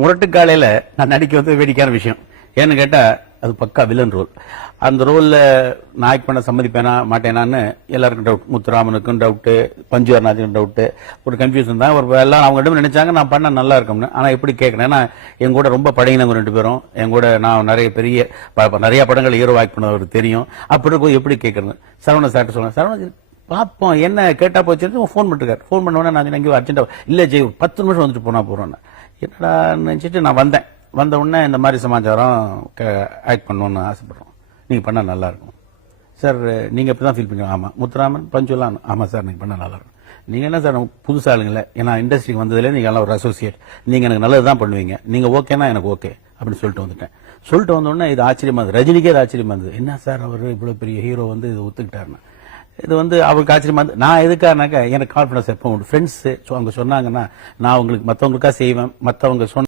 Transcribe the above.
முரட்டுக்காலையில நான் நடிக்க வந்து வேடிக்கையான விஷயம். ஏன்னு கேட்டா அது பக்கா வில்லன் ரோல். அந்த ரோல்ல நான் ஆக்ட் பண்ண சம்மதிப்பேனா மாட்டேனான்னு எல்லாருக்கும் டவுட். முத்துராமனுக்கும் டவுட், பஞ்சுவரநாதனுக்கும் டவுட், ஒரு கன்ஃபியூஷன் தான். ஒரு எல்லாம் அவங்க ரெண்டு நினைச்சாங்க நான் பண்ண நல்லா இருக்கும்னு. ஆனா எப்படி கேட்கறேன், ஏன்னா என் கூட ரொம்ப பழகினவங்க ரெண்டு பேரும், என் கூட நான் நிறைய படங்கள் ஹீரோ ஆக்ட் பண்ணவர் தெரியும். அப்படி இருக்கும் எப்படி கேட்கறது. சரவண சார்ட்ட சொன்னேன், சரவண பாப்போம் என்ன கேட்டா போச்சு. ஃபோன் பண்ணிருக்காரு. ஃபோன் பண்ண நான் எங்கேயோ அர்ஜென்டா இல்ல ஜெய் 10 நிமிஷம் வந்துட்டு போனா போறோம். என்னடா நினைச்சிட்டு நான் வந்த உடனே இந்த மாதிரி சமாச்சாரம் ஆக்ட் பண்ணணும்னு ஆசைப்படுறோம், நீங்க பண்ணா நல்லா இருக்கும் சார். நீங்க இப்பதான் ஃபீல் பண்ணுங்க. ஆமா முத்துராமன் பஞ்சுலாம், ஆமா சார் நீங்க பண்ணா நல்லா இருக்கும். நீங்க என்ன சார் புதுசா ஆளுங்கள, ஏன்னா இண்டஸ்ட்ரிக்கு வந்ததுல நீங்க எல்லாம் ஒரு அசோசியேட், நீங்க எனக்கு நல்லதுதான் பண்ணுவீங்க, நீங்க ஓகேனா எனக்கு ஓகே அப்படின்னு சொல்லிட்டு வந்துட்டேன். சொல்லிட்டு வந்த உடனே இது ஆச்சரியமா இருந்தது. ரஜினிக்கே இது ஆச்சரியமா இருந்தது. என்ன சார் அவர் இவ்வளவு பெரிய ஹீரோ வந்து இது ஒத்துக்கிட்டாருன்னா, இது வந்து அவருக்கு ஆச்சரியமா இருந்து. நான் எதுக்காக எனக்கு கான்பிடன்ஸ் எப்போ உண்டு. ஃப்ரெண்ட்ஸ் அவங்க சொன்னாங்கன்னா நான் உங்களுக்கு மற்றவங்களுக்கா செய்வேன். மற்றவங்க சொன்ன